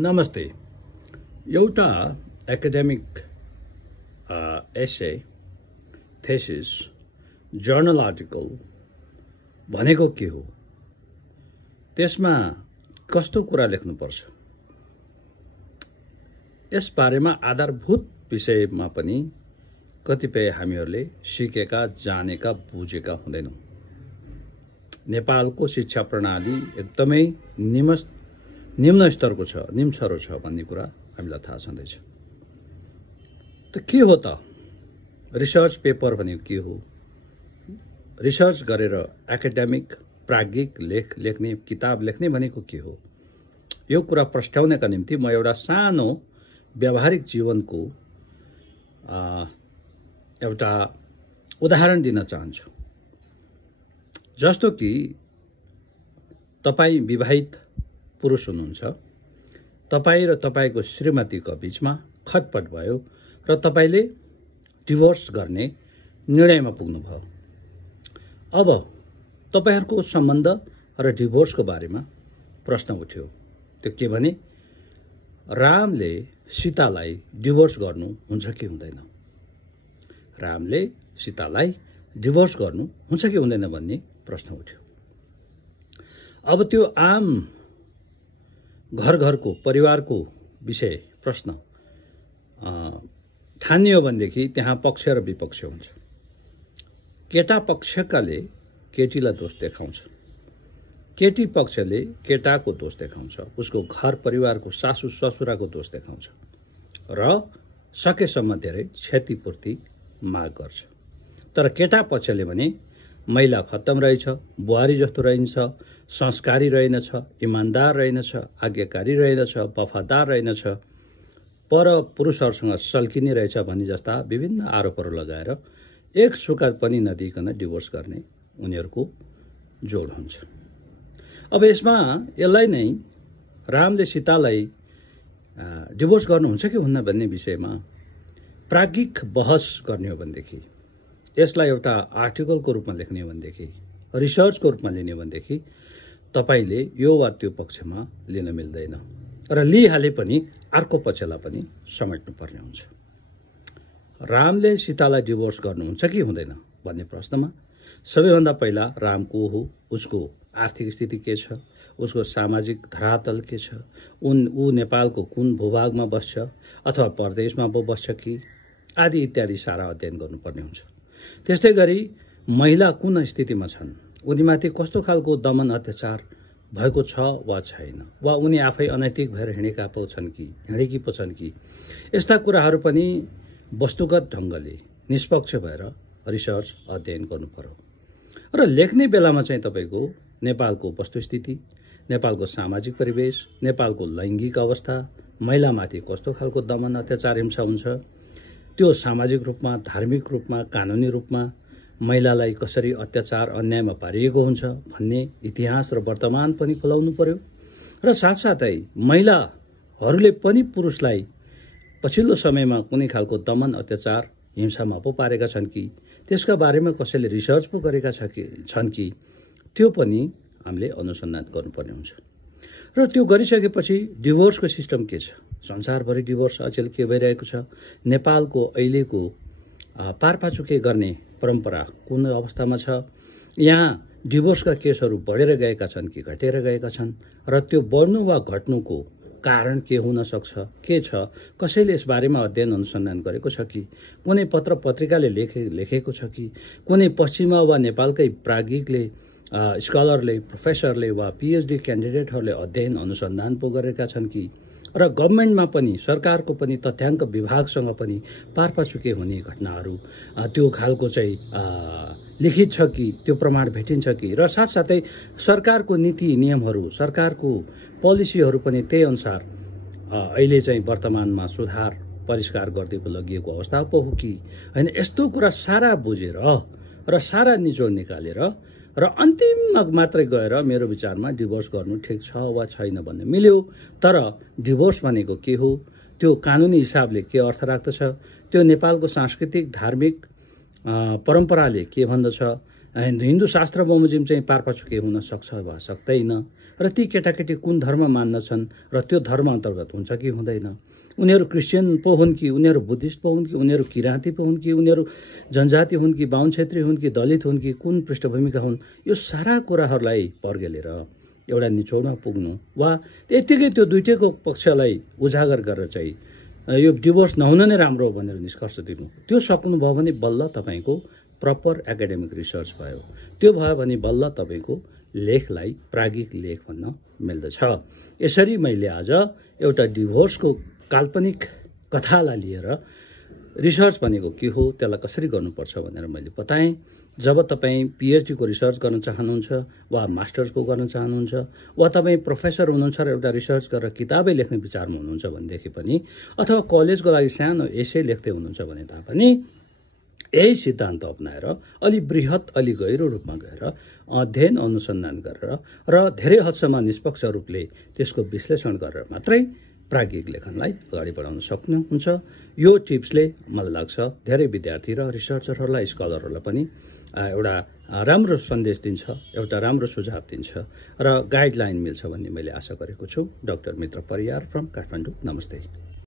नमस्ते। एउटा एकाडेमिक एसे, thesis, journal article भनेको के हो, त्यसमा कस्तो कुरा लेख्नुपर्छ, यस बारेमा आधारभूत विषयमा पनि कतिपय हामीहरूले सिकेका, जानेका, बुझेका हुँदैनौँ। नेपालको शिक्षा प्रणाली एकदमै निम्न स्तरको छ, निम्छरो छ भन्ने कुरा हामीलाई थाहा छँदैछ। त के हो त रिसर्च पेपर भनेको के हो, रिसर्च गरेर एकाडेमिक प्राज्ञिक लेख लेख्ने, किताब लेख्ने भनेको के हो, यो कुरा प्रस्ट्याउनका निम्ति म एउटा सानो व्यावहारिक जीवनको एउटा उदाहरण दिन चाहन्छु। जस्तो कि तपाईँ विवाहित पुरुष हुनुहुन्छ, तपाईँ र तपाईँको श्रीमतीको बीचमा खटपट भयो र तपाईँले डिभोर्स गर्ने निर्णयमा पुग्नुभयो। अब तपाईँहरूको सम्बन्ध र डिभोर्सको बारेमा प्रश्न उठ्यो। त्यो के भने, रामले सीतालाई डिभोर्स गर्नु हुन्छ कि हुँदैन, रामले सीतालाई डिभोर्स गर्नु हुन्छ कि हुँदैन भन्ने प्रश्न उठ्यो। अब त्यो आम घरको परिवारको विषय प्रश्न ठानियो भनेदेखि त्यहाँ पक्ष र विपक्ष हुन्छ। केटा पक्षकाले केटीलाई दोष देखाउँछ, केटी पक्षले केटाको दोष देखाउँछ, उसको घर परिवारको सासू ससुराको दोष देखाउँछ र सकेसम्म धेरै क्षतिपूर्ति माग गर्छ। तर केटा पक्षले भने महिला खत्तम रहेछ, बुहारी जस्तो रहन्छ, संस्कारी रहेनछ, इमान्दार रहेनछ, आज्ञाकारी रहेनछ, वफादार रहेनछ, पर पुरुषहरूसँग सल्किने रहेछ भन्ने जस्ता विभिन्न आरोपहरू लगाएर एक सुका पनि नदिइकन डिभोर्स गर्ने उनीहरूको जोड हुन्छ। अब यसमा यसलाई नै रामले सीतालाई डिभोर्स गर्नुहुन्छ कि हुन्न भन्ने विषयमा प्राज्ञिक बहस गर्ने हो भनेदेखि, यसलाई एउटा आर्टिकलको रूपमा लेख्ने हो भनेदेखि, रिसर्चको रूपमा लिने हो भनेदेखि तपाईँले यो वा त्यो पक्षमा लिन मिल्दैन र लिइहाले पनि अर्को पक्षलाई पनि समेट्नु पर्ने हुन्छ। रामले सीतालाई डिभोर्स गर्नुहुन्छ कि हुँदैन भन्ने प्रश्नमा सबैभन्दा पहिला राम को हो, उसको आर्थिक स्थिति के छ, उसको सामाजिक धरातल के छ, ऊ नेपालको कुन भूभागमा बस्छ अथवा परदेशमा बस्छ कि आदि इत्यादि सारा अध्ययन गर्नुपर्ने हुन्छ। त्यस्तै गरी महिला कुन स्थितिमा छन्, उनीमाथि कस्तो खालको दमन अत्याचार भएको छ वा छैन, वा उनी आफै अनैतिक भएर हिँडेकी पो छन् कि, यस्ता कुराहरू पनि वस्तुगत ढङ्गले निष्पक्ष भएर रिसर्च अध्ययन गर्नु पर्यो। र लेख्ने बेलामा चाहिँ तपाईँको नेपालको वस्तुस्थिति, नेपालको सामाजिक परिवेश, नेपालको लैङ्गिक अवस्था, महिलामाथि कस्तो खालको दमन अत्याचार हिंसा हुन्छ, त्यो सामाजिक रूपमा, धार्मिक रूपमा, कानुनी रूपमा महिलालाई कसरी अत्याचार अन्यायमा पारिएको हुन्छ भन्ने इतिहास र वर्तमान पनि खुलाउनु पर्यो। र साथसाथै महिलाहरूले पनि पुरुषलाई पछिल्लो समयमा कुनै खालको दमन अत्याचार हिंसामा पो पारेका छन् कि, त्यसका बारेमा कसैले रिसर्च पो गरेका छन् कि, त्यो पनि हामीले अनुसन्धान गर्नुपर्ने हुन्छ। र त्यो गरिसकेपछि डिभोर्सको सिस्टम के छ, संसारभरि डिभोर्स अचेल के भइरहेको छ, नेपालको अहिलेको पारपाचुके गर्ने परम्परा कुन अवस्थामा छ, यहाँ डिभोर्सका केसहरू बढेर गएका छन् कि घटेर गएका छन्, र त्यो बढ्नु वा घट्नुको कारण के हुन सक्छ, के छ, कसैले यसबारेमा अध्ययन अनुसन्धान गरेको छ कि, कुनै पत्र पत्रिकाले लेखेको छ कि, कुनै पश्चिमा वा नेपालकै प्राज्ञिकले, स्कलरले, प्रोफेसरले वा पिएचडी क्यान्डिडेटहरूले अध्ययन अनुसन्धान पो गरेका छन् कि, र गभर्मेन्टमा पनि, सरकारको पनि तथ्याङ्क विभागसँग पनि पारपाचुके हुने घटनाहरू त्यो खालको चाहिँ लिखित छ कि, त्यो प्रमाण भेटिन्छ कि, र साथसाथै सरकारको नीति नियमहरू, सरकारको पोलिसीहरू पनि त्यही अनुसार अहिले चाहिँ वर्तमानमा सुधार परिष्कार गर्दै लगिएको अवस्था पो हो कि होइन, यस्तो कुरा सारा बुझेर र सारा निचोड निकालेर र अन्तिममा मात्रै गएर मेरो विचारमा डिभोर्स गर्नु ठिक छ वा छैन भन्ने मिल्यो। तर डिभोर्स भनेको के हो, त्यो कानुनी हिसाबले के अर्थ राख्दछ, त्यो नेपालको सांस्कृतिक धार्मिक परम्पराले के भन्दछ, हिन्दू शास्त्र बमोजिम चाहिँ पारपाचुके हुन सक्छ वा सक्दैन, र ती केटाकेटी कुन धर्म मान्दछन् र त्यो धर्म अन्तर्गत हुन्छ कि हुँदैन, उनीहरू क्रिस्चियन पो हुन् कि, उनीहरू बुद्धिस्ट पो हुन् कि, उनीहरू किराँती पो हुन् कि, उनीहरू जनजाति हुन् कि, बाहुन क्षेत्री हुन् कि, दलित हुन् कि, कुन पृष्ठभूमिका हुन्, यो सारा कुराहरूलाई पर्गेलेर एउटा निचोडमा पुग्नु वा यत्तिकै त्यो दुइटैको पक्षलाई उजागर गरेर चाहिँ यो डिभोर्स नहुन नै राम्रो हो भनेर निष्कर्ष दिनु, त्यो सक्नुभयो भने बल्ल तपाईँको प्रपर एकाडेमिक रिसर्च भयो। त्यो भयो भने बल्ल तपाईँको लेखलाई प्राज्ञिक लेख भन्न मिल्दछ। यसरी मैले आज एउटा डिभोर्सको काल्पनिक कथालाई लिएर रिसर्च भनेको के हो, त्यसलाई कसरी गर्नुपर्छ भनेर मैले बताएँ। जब तपाईँ PhD को रिसर्च गर्न चाहनुहुन्छ वा मास्टर्सको गर्न चाहनुहुन्छ वा तपाईँ प्रोफेसर हुनुहुन्छ र एउटा रिसर्च गरेर किताबै लेख्ने विचारमा हुनुहुन्छ भनेदेखि पनि, अथवा कलेजको लागि सानो एसे लेख्दै हुनुहुन्छ भने तापनि यही सिद्धान्त अपनाएर अलि बृहत अलि गहिरो रूपमा गएर अध्ययन अनुसन्धान गरेर र धेरै हदसम्म निष्पक्ष रूपले त्यसको विश्लेषण गरेर मात्रै प्राज्ञिक लेखनलाई अगाडि बढाउन सक्नुहुन्छ। यो टिप्सले मलाई लाग्छ धेरै विद्यार्थी र रिसर्चरहरूलाई, स्कलरहरूलाई पनि एउटा राम्रो सन्देश दिन्छ, एउटा राम्रो सुझाव दिन्छ र गाइडलाइन मिल्छ भन्ने मैले आशा गरेको छु। डाक्टर मित्र परियार फ्रम काठमाडौँ, नमस्ते।